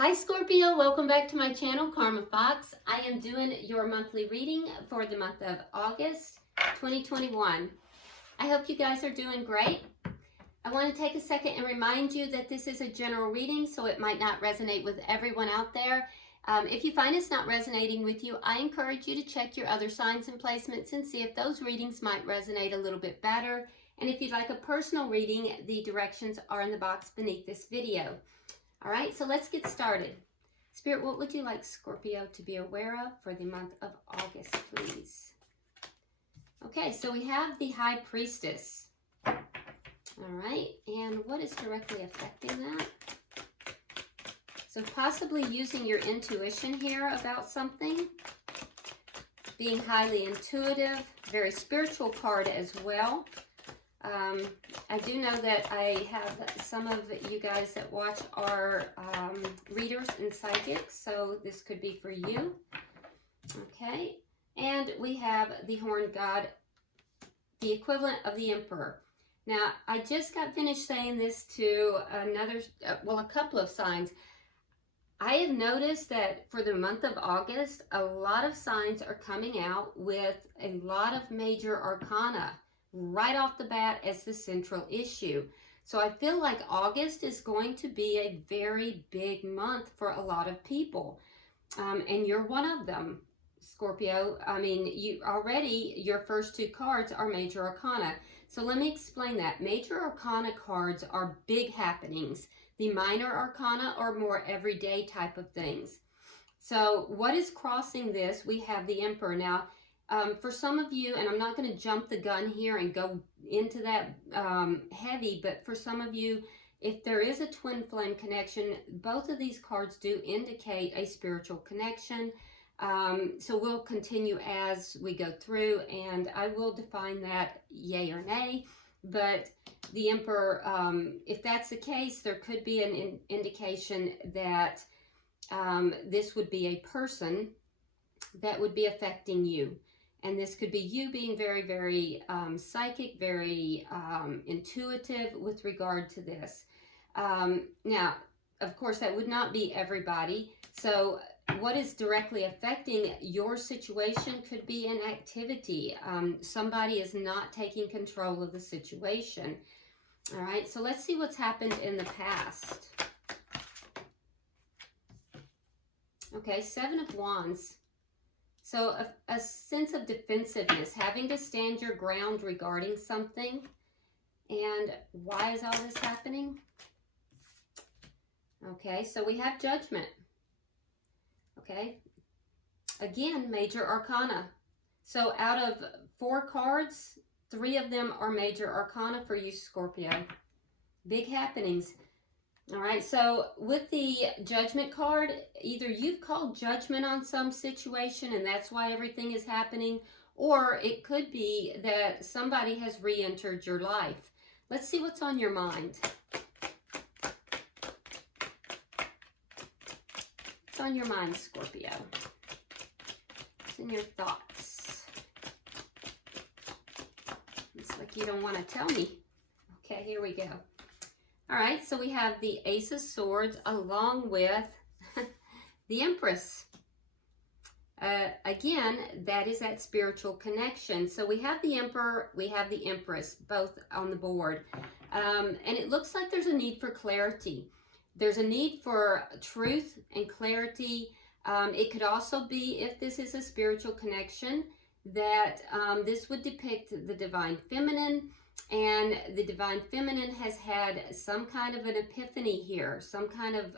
Hi Scorpio, welcome back to my channel, Karma Fox. I am doing your monthly reading for the month of August 2021. I hope you guys are doing great. I want to take a second and remind you that this is a general reading, so it might not resonate with everyone out there. If you find it's not resonating with you, I encourage you to check your other signs and placements and see if those readings might resonate a little bit better. And if you'd like a personal reading, the directions are in the box beneath this video. All right, so let's get started. Spirit, what would you like Scorpio to be aware of for the month of August, please? Okay, so we have the High Priestess. All right, and what is directly affecting that? So possibly using your intuition here about something. Being highly intuitive, very spiritual card as well. I do know that I have some of you guys that watch our readers and psychics, so this could be for you. Okay, and we have the Horned God, the equivalent of the Emperor. Now, I just got finished saying this to a couple of signs. I have noticed that for the month of August, a lot of signs are coming out with a lot of major arcana right off the bat as the central issue. So I feel like August is going to be a very big month for a lot of people. And you're one of them, Scorpio. I mean, your first two cards are major arcana. So let me explain that. Major arcana cards are big happenings. The minor arcana are more everyday type of things. So what is crossing this? We have the Emperor. Now, for some of you, and I'm not going to jump the gun here and go into that heavy, but for some of you, if there is a twin flame connection, both of these cards do indicate a spiritual connection. So we'll continue as we go through, and I will define that yay or nay. But the Emperor, if that's the case, there could be an indication that this would be a person that would be affecting you. And this could be you being very, very psychic, very intuitive with regard to this. Now, of course, that would not be everybody. So what is directly affecting your situation could be an activity. Somebody is not taking control of the situation. All right, so let's see what's happened in the past. Okay, Seven of Wands. So a sense of defensiveness, having to stand your ground regarding something. And why is all this happening? Okay, so we have Judgment. Okay, again, major arcana. So out of 4 cards, 3 of them are major arcana for you, Scorpio. Big happenings. All right, so with the Judgment card, either you've called judgment on some situation and that's why everything is happening, or it could be that somebody has re-entered your life. Let's see what's on your mind. What's on your mind, Scorpio? What's in your thoughts? It's like you don't want to tell me. Okay, here we go. All right, so we have the Ace of Swords along with the Empress. Again, that is that spiritual connection. So we have the Emperor, we have the Empress, both on the board. And it looks like there's a need for clarity. There's a need for truth and clarity. It could also be, if this is a spiritual connection, that this would depict the Divine Feminine. And the Divine Feminine has had some kind of an epiphany here. Some kind of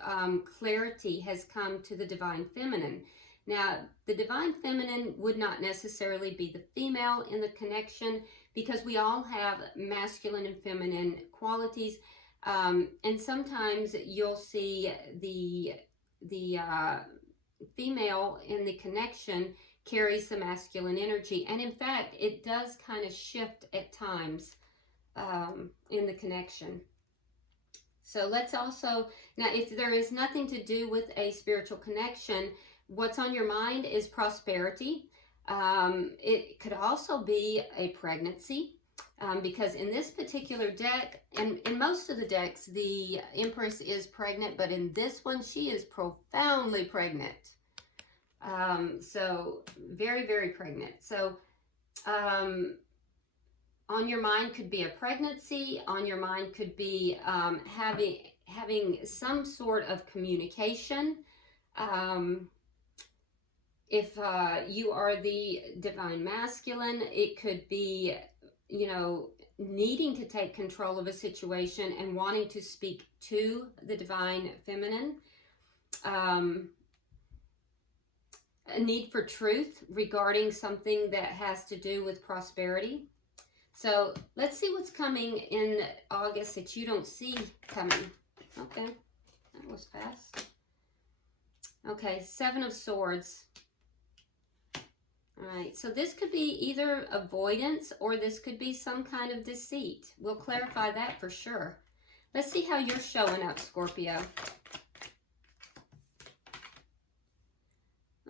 clarity has come to the Divine Feminine. Now, the Divine Feminine would not necessarily be the female in the connection, because we all have masculine and feminine qualities. And sometimes you'll see the female in the connection carries the masculine energy. And in fact, it does kind of shift at times in the connection. So let's also, now if there is nothing to do with a spiritual connection, what's on your mind is prosperity. It could also be a pregnancy. Because in this particular deck, and in most of the decks, the Empress is pregnant, but in this one, she is profoundly pregnant. So very, very pregnant. So on your mind could be a pregnancy. On your mind could be having some sort of communication. If you are the divine masculine, it could be, you know, needing to take control of a situation and wanting to speak to the divine feminine. A need for truth regarding something that has to do with prosperity. So let's see what's coming in August that you don't see coming. Okay, that was fast. Okay, Seven of Swords. All right, so this could be either avoidance or this could be some kind of deceit. We'll clarify that for sure. Let's see how you're showing up, Scorpio.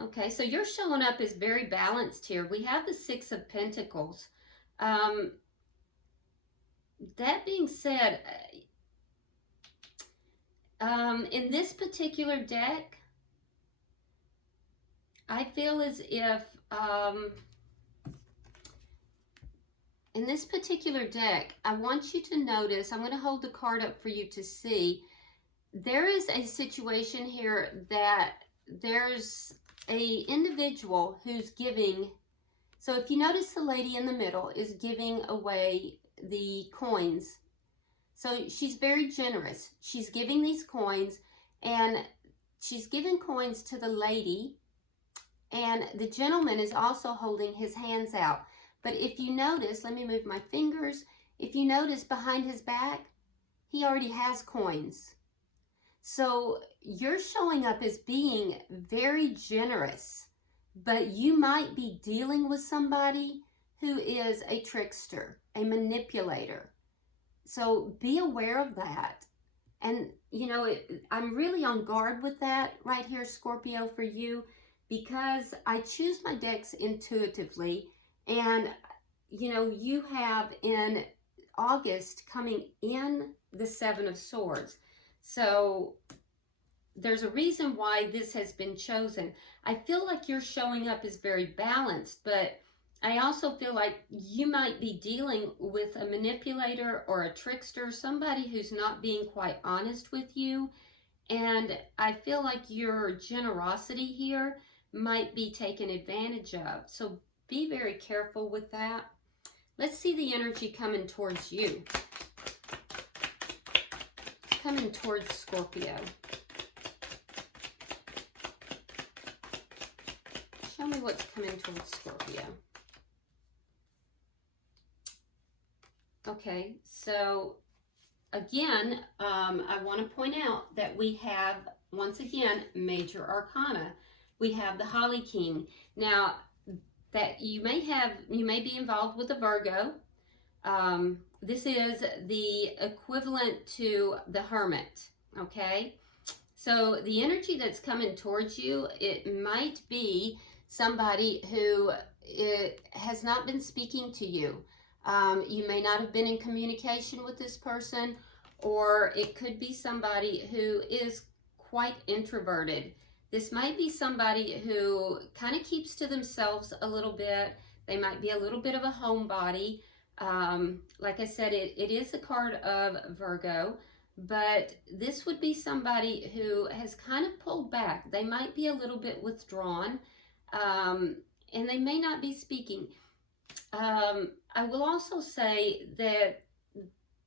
Okay, so your showing up is very balanced here. We have the Six of Pentacles. That being said, in this particular deck, I feel as if in this particular deck, I want you to notice, I'm going to hold the card up for you to see, there is a situation here that there's a individual who's giving. So if you notice, the lady in the middle is giving away the coins. So she's very generous. She's giving these coins, and she's giving coins to the lady, and the gentleman is also holding his hands out. But if you notice, let me move my fingers. If you notice, behind his back, he already has coins. So you're showing up as being very generous, but you might be dealing with somebody who is a trickster, a manipulator. So be aware of that. And, you know, I'm really on guard with that right here, Scorpio, for you, because I choose my decks intuitively. And, you know, you have in August coming in the Seven of Swords. So there's a reason why this has been chosen. I feel like you're showing up as very balanced, but I also feel like you might be dealing with a manipulator or a trickster, somebody who's not being quite honest with you. And I feel like your generosity here might be taken advantage of. So be very careful with that. Let's see the energy coming towards you. It's coming towards Scorpio. Show me what's coming towards Scorpio. Okay, so again, I want to point out that we have, once again, major arcana. We have the Holly King. Now, that you may be involved with a Virgo. This is the equivalent to the Hermit, okay? So the energy that's coming towards you, it might be somebody who has not been speaking to you. You may not have been in communication with this person, or it could be somebody who is quite introverted. This might be somebody who kind of keeps to themselves a little bit. They might be a little bit of a homebody. Like I said, it is a card of Virgo, but this would be somebody who has kind of pulled back. They might be a little bit withdrawn, and they may not be speaking. I will also say that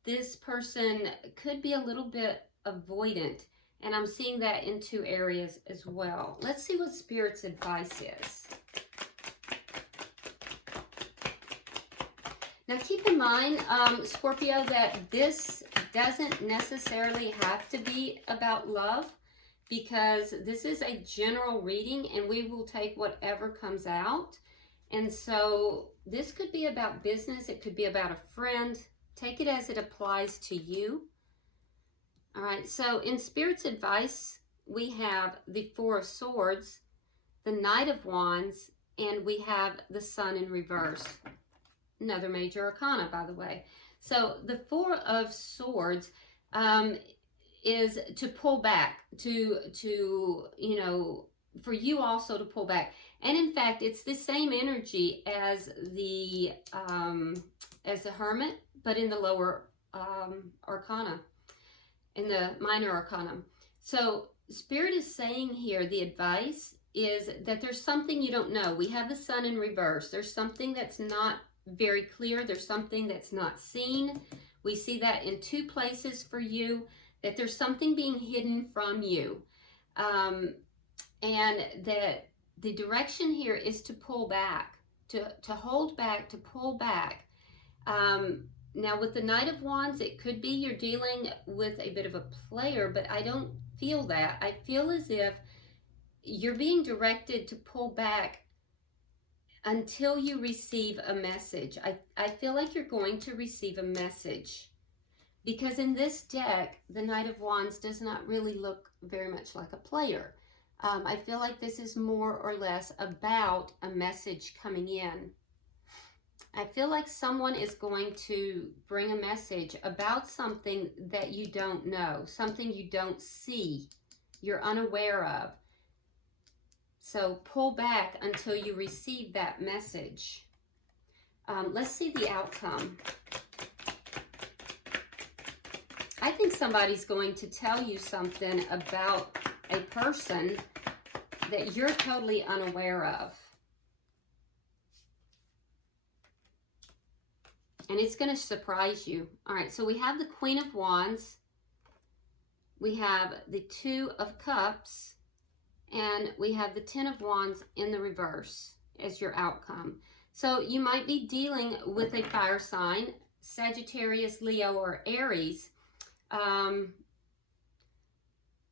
this person could be a little bit avoidant, and I'm seeing that in two areas as well. Let's see what Spirit's advice is. Now keep in mind, Scorpio, that this doesn't necessarily have to be about love, because this is a general reading and we will take whatever comes out. And so this could be about business. It could be about a friend. Take it as it applies to you. All right, so in Spirit's advice, we have the Four of Swords, the Knight of Wands, and we have the Sun in reverse. another major arcana, by the way. So the Four of Swords is to pull back, to you know, for you also to pull back. And in fact, it's the same energy as the Hermit, but in the lower arcana, in the minor arcana. So Spirit is saying here, the advice is that there's something you don't know. We have the Sun in reverse. There's something that's not very clear. There's something that's not seen. We see that in two places for you, that there's something being hidden from you. And that the direction here is to pull back, to hold back, to pull back. Now with the Knight of Wands, it could be you're dealing with a bit of a player, but I don't feel that. I feel as if you're being directed to pull back until you receive a message. I feel like you're going to receive a message, because in this deck, the Knight of Wands does not really look very much like a player. I feel like this is more or less about a message coming in. I feel like someone is going to bring a message about something that you don't know, something you don't see, you're unaware of. So pull back until you receive that message. Let's see the outcome. I think somebody's going to tell you something about a person that you're totally unaware of. And it's going to surprise you. All right, so we have the Queen of Wands. We have the Two of Cups. And we have the Ten of Wands in the reverse as your outcome. So you might be dealing with a fire sign, Sagittarius, Leo, or Aries.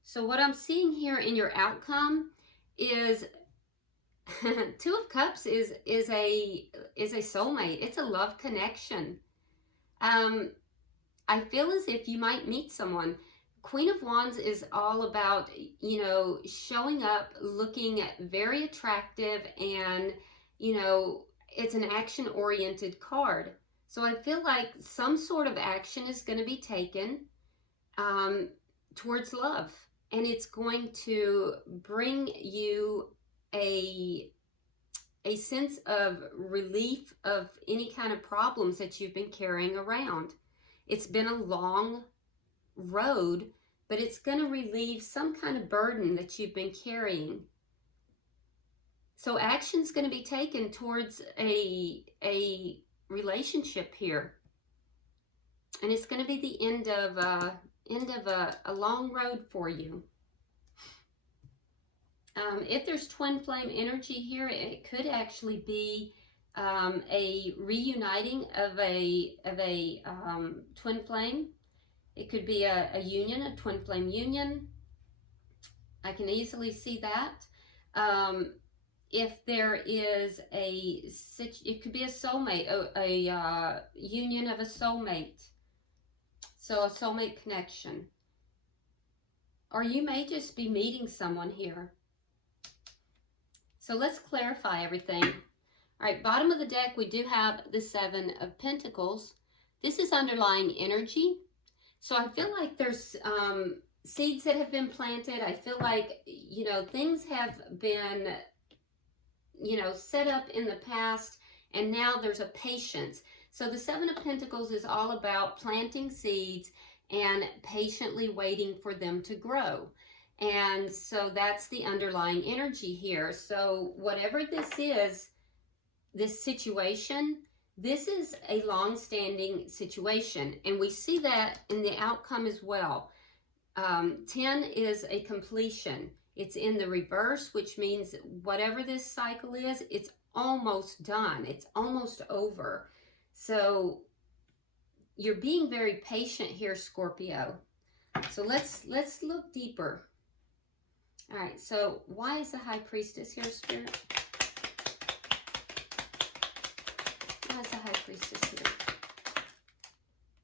So what I'm seeing here in your outcome is Two of Cups is a soulmate. It's a love connection. I feel as if you might meet someone. Queen of Wands is all about, you know, showing up, looking very attractive, and, you know, it's an action-oriented card. So I feel like some sort of action is going to be taken towards love, and it's going to bring you a sense of relief of any kind of problems that you've been carrying around. It's been a long road, but it's going to relieve some kind of burden that you've been carrying. So action's going to be taken towards a relationship here, and it's going to be the end of a long road for you. If there's twin flame energy here, it could actually be a reuniting of a twin flame. It could be a union, a twin flame union. I can easily see that. If there is it could be a soulmate, a union of a soulmate. So a soulmate connection. Or you may just be meeting someone here. So let's clarify everything. All right, bottom of the deck, we do have the Seven of Pentacles. This is underlying energy. So I feel like there's seeds that have been planted. I feel like, you know, things have been, you know, set up in the past, and now there's a patience. So the Seven of Pentacles is all about planting seeds and patiently waiting for them to grow. And so that's the underlying energy here. So whatever this is, this situation, this is a long-standing situation, and we see that in the outcome as well. 10 is a completion. It's in the reverse, which means whatever this cycle is, it's almost done. It's almost over. So you're being very patient here, Scorpio. So let's look deeper. All right, so why is the High Priestess here, Spirit? Why is the High Priestess here?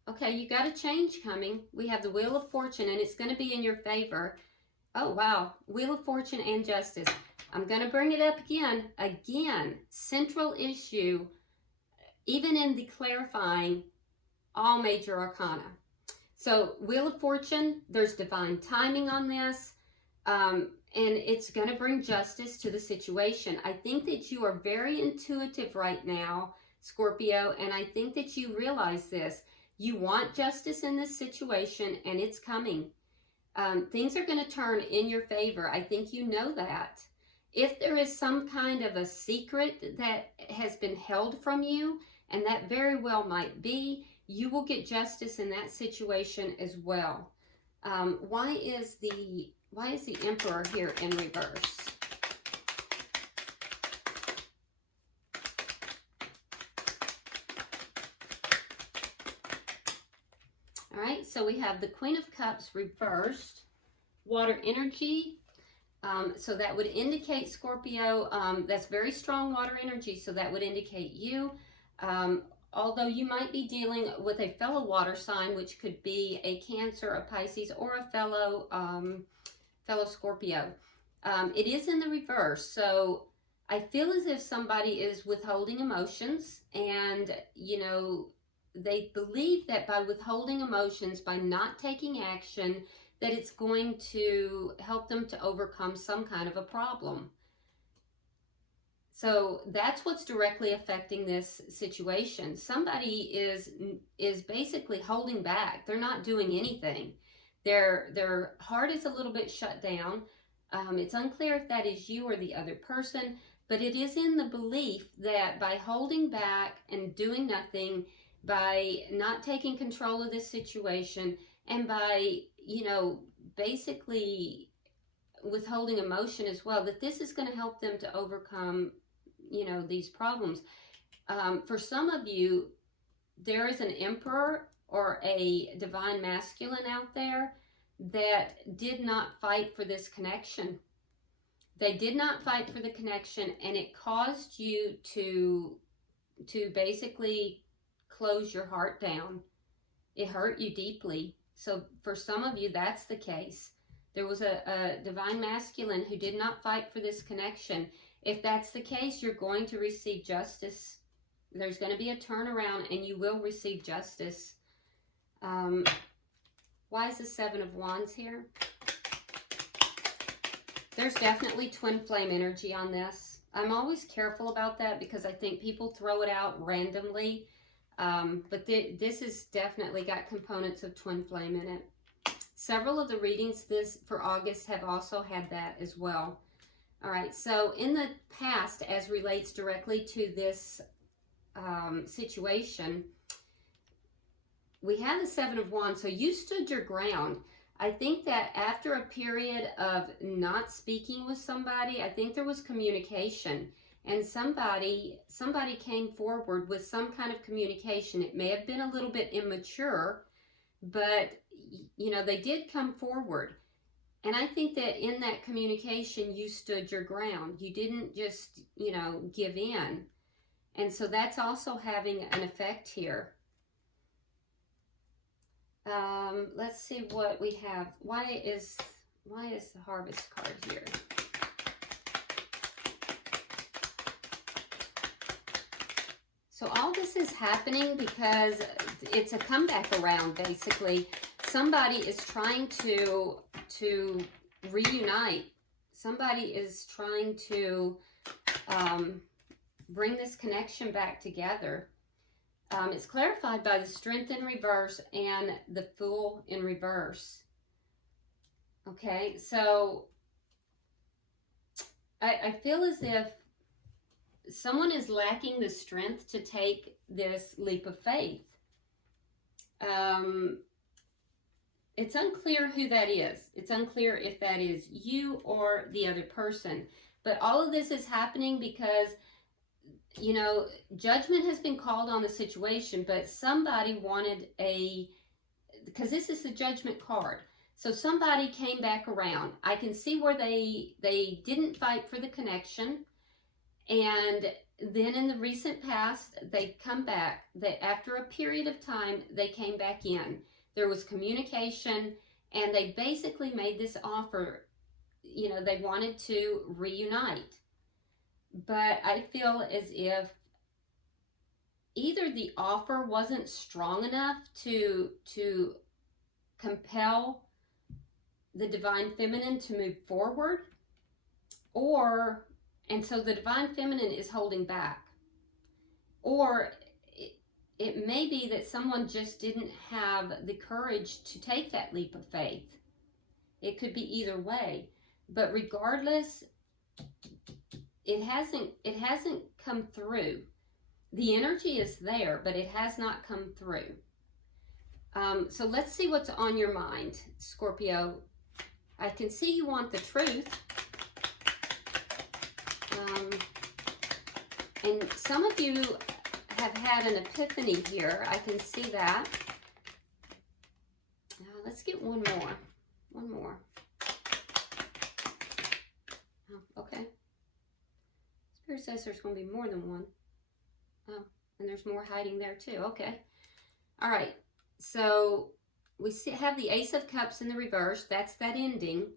Okay, you got a change coming. We have the Wheel of Fortune, and it's going to be in your favor. Oh, wow. Wheel of Fortune and Justice. I'm going to bring it up again. Again, central issue even in the clarifying all major arcana. So Wheel of Fortune, there's divine timing on this, and it's going to bring justice to the situation. I think that you are very intuitive right now, Scorpio, and I think that you realize this. You want justice in this situation, and it's coming. Things are going to turn in your favor. I think you know that. If there is some kind of a secret that has been held from you, and that very well might be, you will get justice in that situation as well. Why is the Emperor here in reverse? All right, so we have the Queen of Cups reversed, water energy. So that would indicate Scorpio, that's very strong water energy, so that would indicate you. Although you might be dealing with a fellow water sign, which could be a Cancer, a Pisces, or a fellow Scorpio. It is in the reverse, so I feel as if somebody is withholding emotions, and, you know, they believe that by withholding emotions, by not taking action, that it's going to help them to overcome some kind of a problem. So that's what's directly affecting this situation. Somebody is basically holding back. They're not doing anything. Their heart is a little bit shut down. It's unclear if that is you or the other person, but it is in the belief that by holding back and doing nothing, by not taking control of this situation, and by, you know, basically withholding emotion as well, that this is going to help them to overcome, you know, these problems. For some of you, there is an Emperor or a divine masculine out there that did not fight for this connection. They did not fight for the connection, and it caused you to basically close your heart down. It hurt you deeply. So for some of you, that's the case. There was a divine masculine who did not fight for this connection. If that's the case, you're going to receive justice. There's going to be a turnaround, and you will receive justice. Why is the Seven of Wands here? There's definitely twin flame energy on this. I'm always careful about that because I think people throw it out randomly. But this has definitely got components of twin flame in it. Several of the readings for August have also had that as well. All right, so in the past, as relates directly to this situation, we have the Seven of Wands, so you stood your ground. I think that after a period of not speaking with somebody, I think there was communication, and somebody came forward with some kind of communication. It may have been a little bit immature, but, you know, they did come forward. And I think that in that communication, you stood your ground. You didn't just, you know, give in. And so that's also having an effect here. Let's see what we have. Why is the Harvest card here? So all this is happening because it's a comeback around, basically. Somebody is trying to reunite. Somebody is trying to bring this connection back together. It's clarified by the Strength in reverse and the Fool in reverse. Okay, so I feel as if someone is lacking the strength to take this leap of faith. It's unclear who that is. It's unclear if that is you or the other person. But all of this is happening because, you know, judgment has been called on the situation, but somebody wanted because this is the Judgment card. So somebody came back around. I can see where they didn't fight for the connection. And then in the recent past, they come back. After a period of time, they came back in. There was communication, and they basically made this offer. You know, they wanted to reunite. But I feel as if either the offer wasn't strong enough to compel the divine feminine to move forward, and so the divine feminine is holding back. Or it may be that someone just didn't have the courage to take that leap of faith. It could be either way. But regardless, it hasn't come through. The energy is there, but it has not come through. So let's see what's on your mind, Scorpio. I can see you want the truth. And some of you have had an epiphany here. I can see that. Let's get one more. One more. Oh, okay. Spirit says there's going to be more than one. Oh, and there's more hiding there too. Okay. All right. So we have the Ace of Cups in the reverse. That's that ending.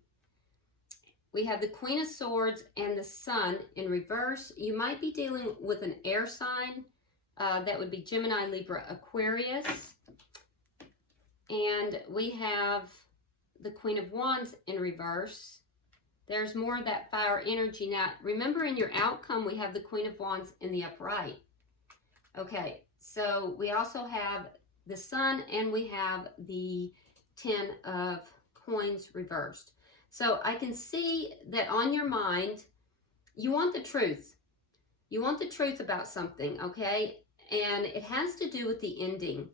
We have the Queen of Swords and the Sun in reverse. You might be dealing with an air sign. That would be Gemini, Libra, Aquarius. And we have the Queen of Wands in reverse. There's more of that fire energy. Now, remember in your outcome, we have the Queen of Wands in the upright. Okay, so we also have the Sun and we have the 10 of Coins reversed. So I can see that on your mind, you want the truth. You want the truth about something, okay? And it has to do with the ending.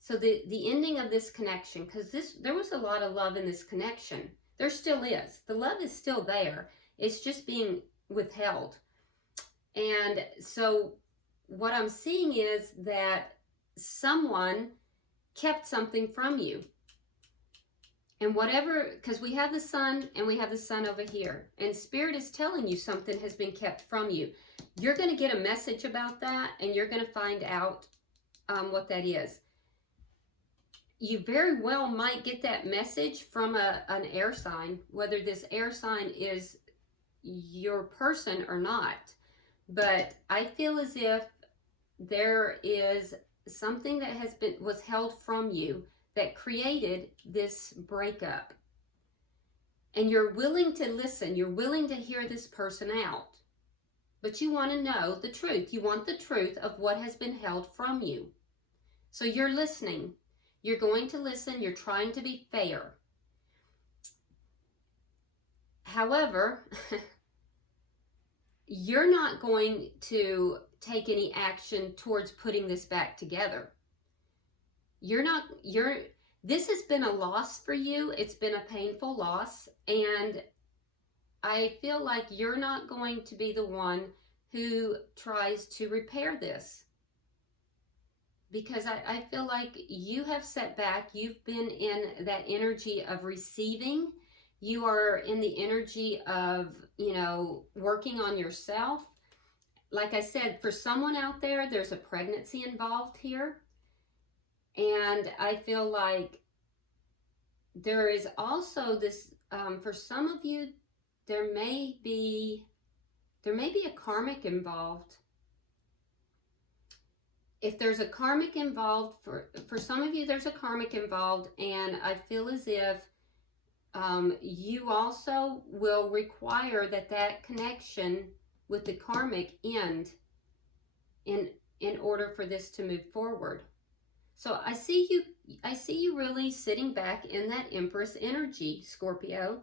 So the ending of this connection, because there was a lot of love in this connection. There still is. The love is still there. It's just being withheld. And so what I'm seeing is that someone kept something from you. And whatever, because we have the Sun and we have the Sun over here. And Spirit is telling you something has been kept from you. You're going to get a message about that and you're going to find out what that is. You very well might get that message from an air sign, whether this air sign is your person or not. But I feel as if there is something that was held from you that created this breakup. And you're willing to listen. You're willing to hear this person out. But you want to know the truth. You want the truth of what has been held from you. So you're listening. You're going to listen. You're trying to be fair. However, you're not going to take any action towards putting this back together. This has been a loss for you. It's been a painful loss. And I feel like you're not going to be the one who tries to repair this. Because I feel like you have set back. You've been in that energy of receiving. You are in the energy of, working on yourself. Like I said, for someone out there, there's a pregnancy involved here. And I feel like there is also this, for some of you, there may be a karmic involved. If there's a karmic involved, for some of you, there's a karmic involved, and I feel as if you also will require that connection with the karmic end in order for this to move forward. So I see you really sitting back in that Empress energy, Scorpio,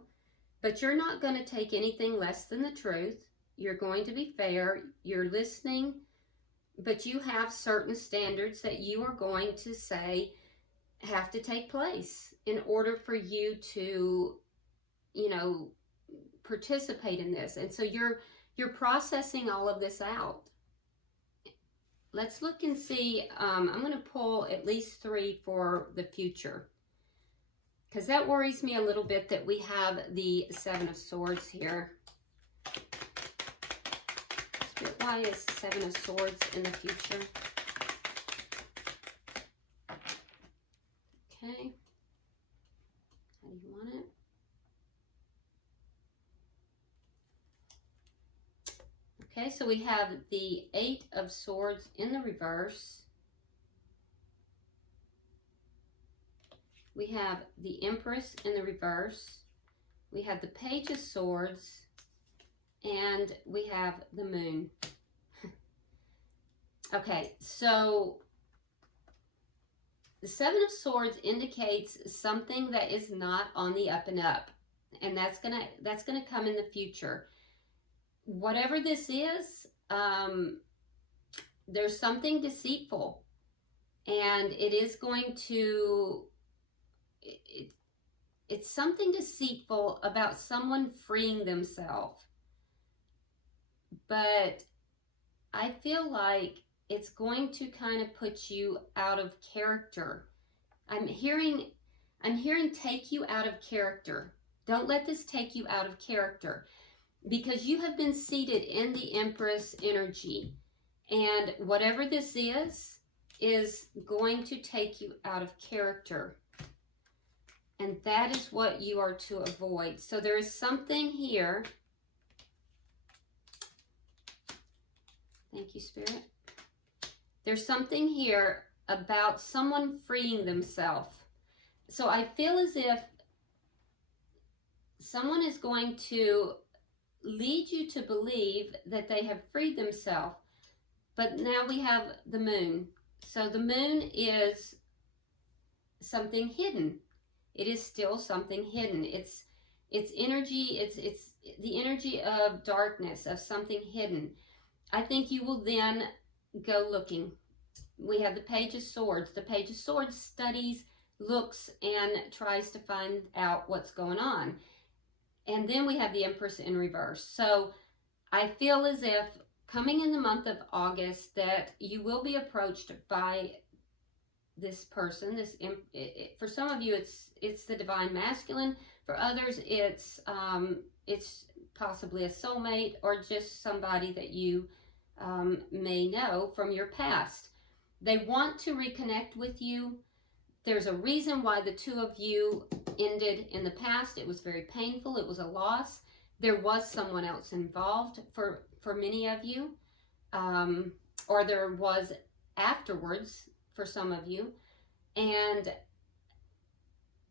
but you're not going to take anything less than the truth. You're going to be fair. You're listening, but you have certain standards that you are going to say have to take place in order for you to, participate in this. And so you're processing all of this out. Let's look and see. I'm going to pull at least 3 for the future, because that worries me a little bit that we have the 7 of Swords here. Spirit, why is 7 of Swords in the future? Okay. How do you want it? Okay, so we have the 8 of Swords in the reverse. We have the Empress in the reverse. We have the Page of Swords. And we have the Moon. Okay, so the Seven of Swords indicates something that is not on the up and up. And that's gonna come in the future. Whatever this is, there's something deceitful, and it is going to, it's something deceitful about someone freeing themselves. But I feel like it's going to kind of put you out of character. I'm hearing take you out of character. Don't let this take you out of character, because you have been seated in the Empress energy, and whatever this is going to take you out of character, and that is what you are to avoid. So there is something here. Thank you, Spirit. There's something here about someone freeing themselves. So I feel as if someone is going to lead you to believe that they have freed themselves. But now we have the Moon. So the Moon is something hidden. It is still something hidden. It's energy, it's the energy of darkness, of something hidden. I think you will then go looking. We have the Page of Swords. The Page of Swords studies, looks, and tries to find out what's going on. And then we have the Empress in reverse. So I feel as if coming in the month of August that you will be approached by this person. For some of you, it's the Divine Masculine. For others, it's possibly a soulmate or just somebody that you may know from your past. They want to reconnect with you. There's a reason why the two of you ended in the past. It was very painful. It was a loss. There was someone else involved for many of you, or there was afterwards for some of you. And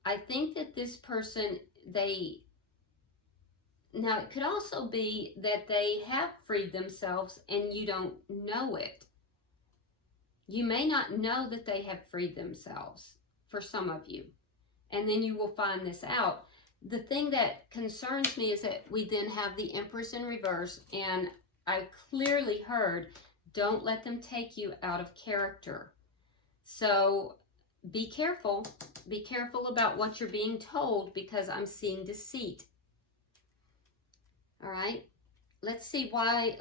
I think that this person, now it could also be that they have freed themselves and you don't know it. You may not know that they have freed themselves for some of you. And then you will find this out. The thing that concerns me is that we then have the Empress in reverse, and I clearly heard, don't let them take you out of character. So be careful. Be careful about what you're being told, because I'm seeing deceit. All right. Let's see why.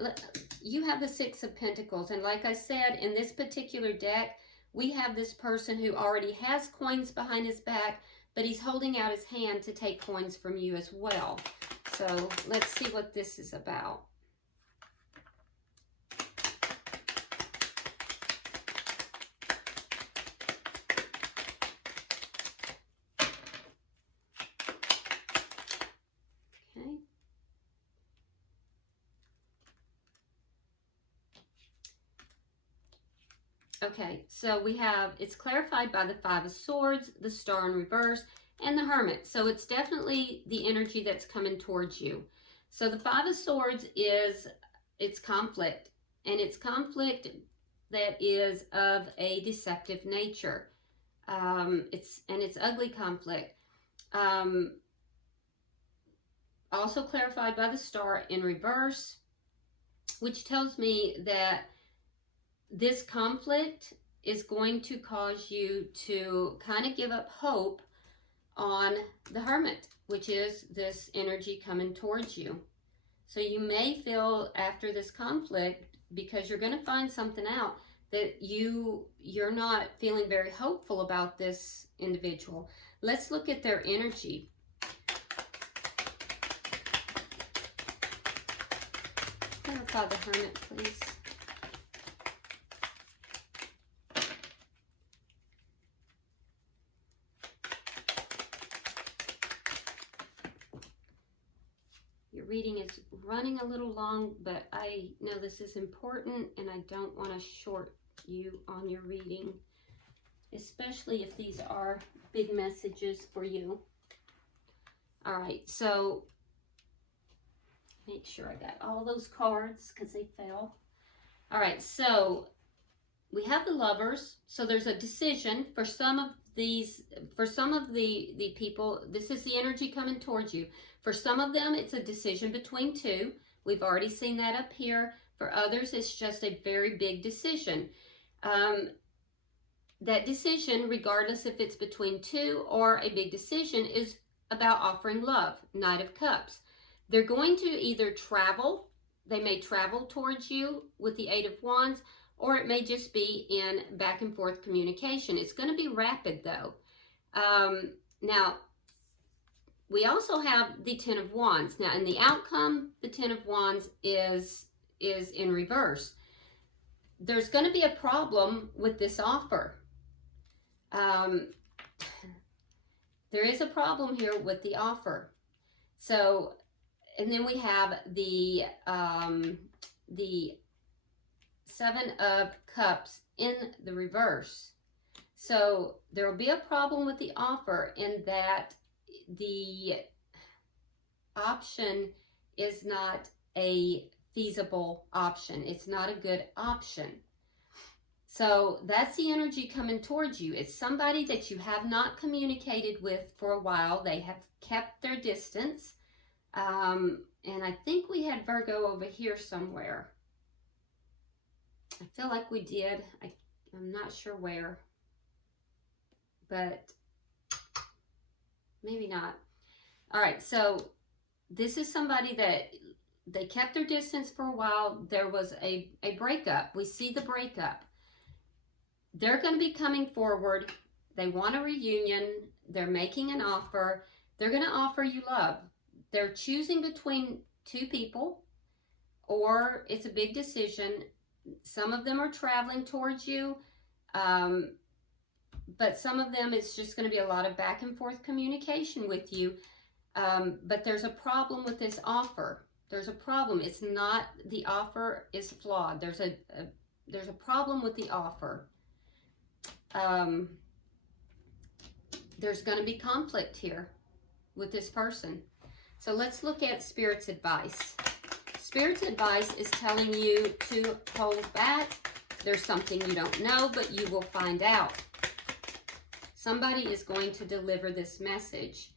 You have the Six of Pentacles. And like I said, in this particular deck, we have this person who already has coins behind his back, but he's holding out his hand to take coins from you as well. So let's see what this is about. Okay. Okay, so we have, it's clarified by the Five of Swords, the Star in reverse, and the Hermit. So it's definitely the energy that's coming towards you. So the Five of Swords is, it's conflict, and it's conflict that is of a deceptive nature. It's ugly conflict. Also clarified by the Star in reverse, which tells me that this conflict is going to cause you to kind of give up hope on the Hermit, which is this energy coming towards you. So you may feel after this conflict, because you're going to find something out, that you're not feeling very hopeful about this individual. Let's look at their energy. Clarify the Hermit, please. Reading is running a little long, but I know this is important and I don't want to short you on your reading. especially if these are big messages for you. All right, so make sure I got all those cards because they fell. All right, so we have the Lovers. So there's a decision for some of these, for some of the people. This is the energy coming towards you. For some of them, it's a decision between two. We've already seen that up here. For others, it's just a very big decision. That decision, regardless if it's between two or a big decision, is about offering love. Knight of Cups. They're going to either travel. They may travel towards you with the Eight of Wands, or it may just be in back and forth communication. It's going to be rapid though. Now, we also have the Ten of Wands. Now, in the outcome, the Ten of Wands is in reverse. There's going to be a problem with this offer. There is a problem here with the offer. So, and then we have the Seven of Cups in the reverse. So there will be a problem with the offer in that the option is not a feasible option. It's not a good option. So that's the energy coming towards you. It's somebody that you have not communicated with for a while. They have kept their distance. And I think we had Virgo over here somewhere. I feel like we did. I'm not sure where. But maybe not. All right, so this is somebody that they kept their distance for a while. There was a breakup. We see the breakup. They're going to be coming forward. They want a reunion. They're making an offer. They're going to offer you love. They're choosing between two people, or it's a big decision. Some of them are traveling towards you, but some of them it's just going to be a lot of back and forth communication with you. But there's a problem with this offer. There's a problem. It's not, the offer is flawed. There's a problem with the offer. There's going to be conflict here with this person. So let's look at Spirit's advice. Spirit's advice is telling you to hold back. There's something you don't know, but you will find out. Somebody is going to deliver this message.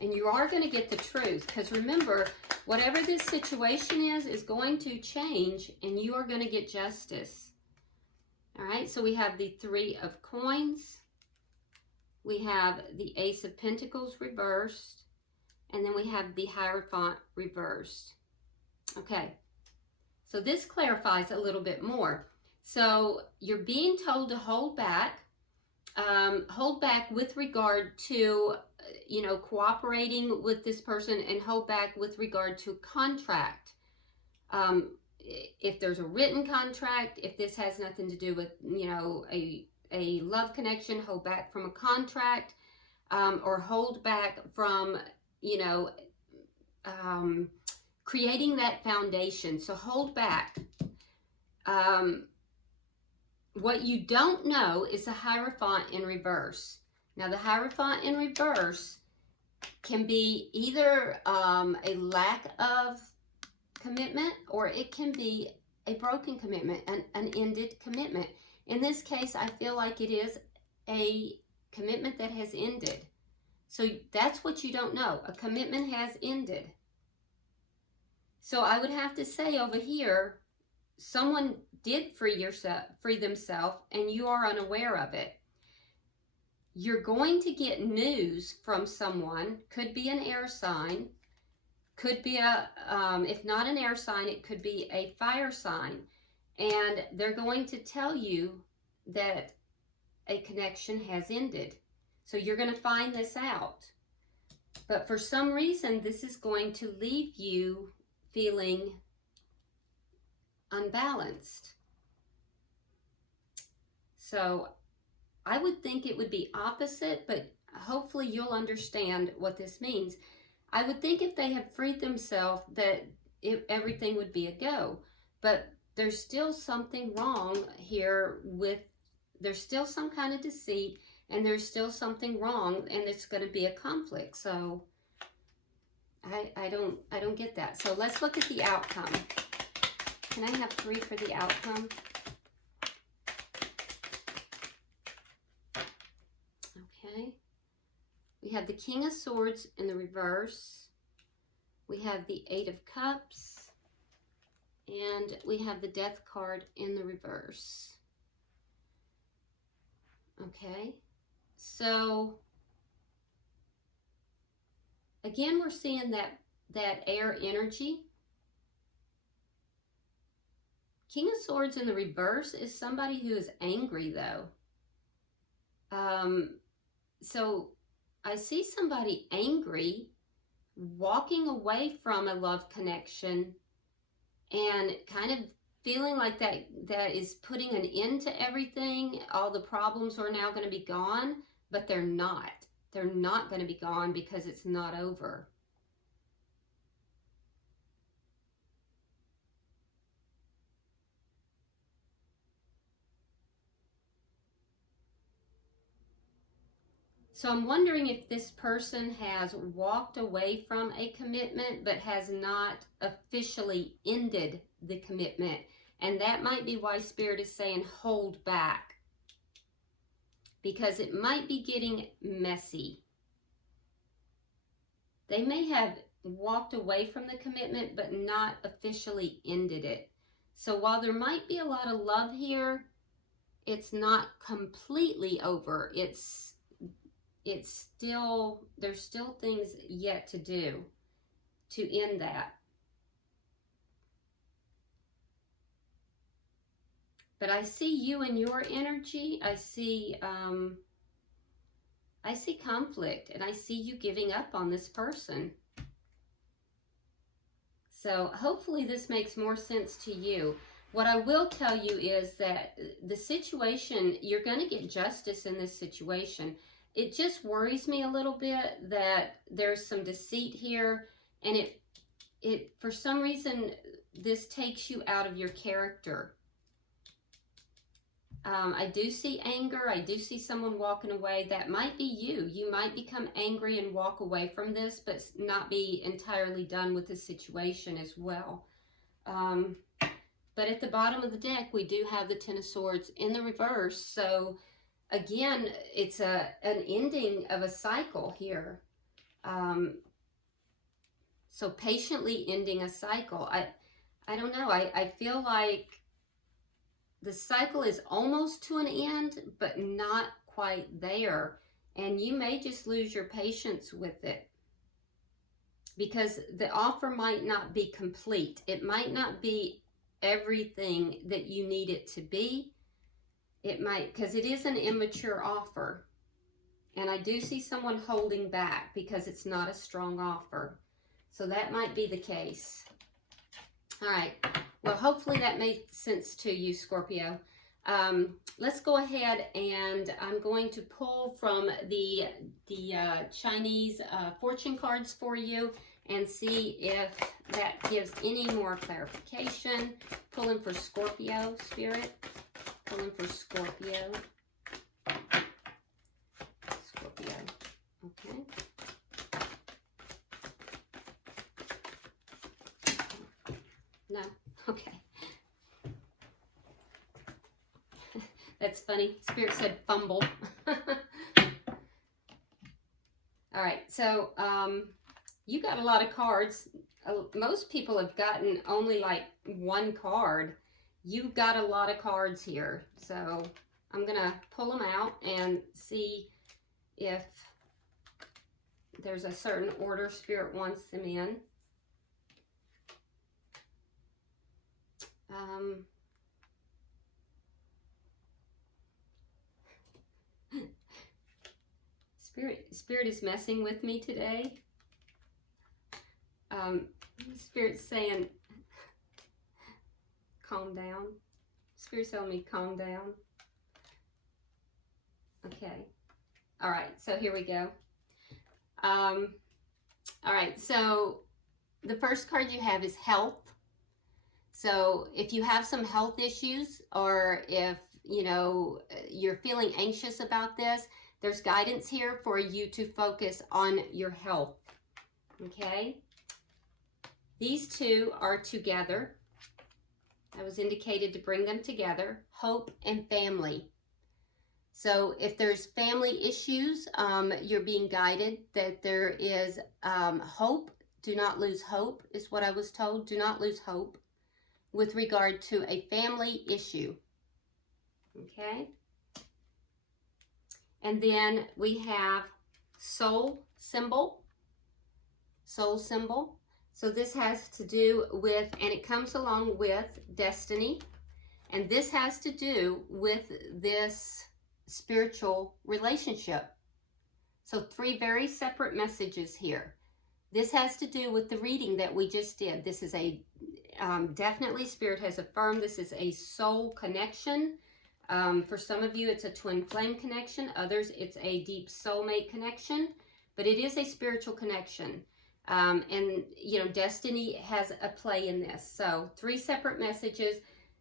And you are going to get the truth. Because remember, whatever this situation is going to change, and you are going to get justice. All right, so we have the Three of Coins. We have the Ace of Pentacles reversed. And then we have the Hierophant reversed. Okay, so this clarifies a little bit more. So you're being told to hold back with regard to, cooperating with this person, and hold back with regard to contract. If there's a written contract, if this has nothing to do with, a love connection, hold back from a contract, or hold back from, creating that foundation. So hold back. What you don't know is the Hierophant in reverse. Now, the Hierophant in reverse can be either a lack of commitment, or it can be a broken commitment, an ended commitment. In this case, I feel like it is a commitment that has ended. So that's what you don't know. A commitment has ended. So I would have to say over here, someone did free themselves, and you are unaware of it. You're going to get news from someone. Could be an air sign. Could be if not an air sign, it could be a fire sign. And they're going to tell you that a connection has ended. So you're going to find this out. But for some reason, this is going to leave you feeling unbalanced. So I would think it would be opposite, but hopefully you'll understand what this means. I would think if they have freed themselves that everything would be a go. But there's still something wrong here with, there's still some kind of deceit, and there's still something wrong, and it's going to be a conflict. So I don't get that. So let's look at the outcome. Can I have 3 for the outcome? Okay. We have the King of Swords in the reverse. We have the 8 of Cups. And we have the Death card in the reverse. Okay. So again, we're seeing that air energy. King of Swords in the reverse is somebody who is angry, though. So I see somebody angry, walking away from a love connection, and kind of feeling like that is putting an end to everything. All the problems are now going to be gone, but they're not. They're not going to be gone because it's not over. So I'm wondering if this person has walked away from a commitment but has not officially ended the commitment. And that might be why Spirit is saying hold back, because it might be getting messy. They may have walked away from the commitment but not officially ended it. So while there might be a lot of love here, it's not completely over. It's still, there's still things yet to do to end that. But I see you and your energy. I see conflict, and I see you giving up on this person. So hopefully this makes more sense to you. What I will tell you is that the situation, you're going to get justice in this situation. It just worries me a little bit that there's some deceit here, and it for some reason, this takes you out of your character. I do see anger. I do see someone walking away. That might be you. You might become angry and walk away from this, but not be entirely done with the situation as well. But at the bottom of the deck, we do have the 10 of Swords in the reverse. So again, it's an ending of a cycle here. So patiently ending a cycle. I don't know. I feel like the cycle is almost to an end, but not quite there. And you may just lose your patience with it, because the offer might not be complete. It might not be everything that you need it to be. It might, because it is an immature offer. And I do see someone holding back because it's not a strong offer. So that might be the case. All right. Well, hopefully that made sense to you, Scorpio. Let's go ahead, and I'm going to pull from the Chinese fortune cards for you and see if that gives any more clarification. Pulling for Scorpio, Spirit. Pulling for Scorpio. Scorpio. Okay. No. Okay. That's funny. Spirit said fumble. All right. So, you got a lot of cards. Most people have gotten only like one card. You got a lot of cards here. So, I'm going to pull them out and see if there's a certain order Spirit wants them in. Spirit is messing with me today. Spirit's saying, calm down. Spirit's telling me, calm down. Okay. All right. So here we go. All right. So the first card you have is health. So if you have some health issues, or if, you know, you're feeling anxious about this, there's guidance here for you to focus on your health. Okay? These two are together. I was indicated to bring them together. Hope and family. So if there's family issues, you're being guided that there is hope. Do not lose hope, is what I was told. Do not lose hope with regard to a family issue. Okay? And then we have soul symbol. Soul symbol. So this has to do with, and it comes along with destiny. And this has to do with this spiritual relationship. So 3 very separate messages here. This has to do with the reading that we just did. This is a, definitely Spirit has affirmed this is a soul connection. For some of you, it's a twin flame connection. Others, it's a deep soulmate connection. But it is a spiritual connection. And, you know, destiny has a play in this. So 3 separate messages.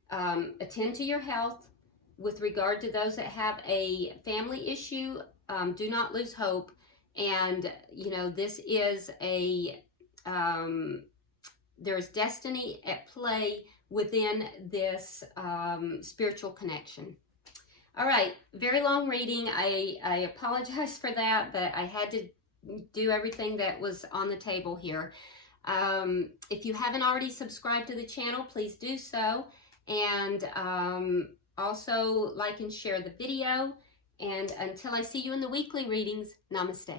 Attend to your health. With regard to those that have a family issue, do not lose hope. And, you know, this is a, there's destiny at play within this spiritual connection. All right, very long reading. I apologize for that, but I had to do everything that was on the table here. If you haven't already subscribed to the channel, please do so. And also like and share the video. And until I see you in the weekly readings, namaste.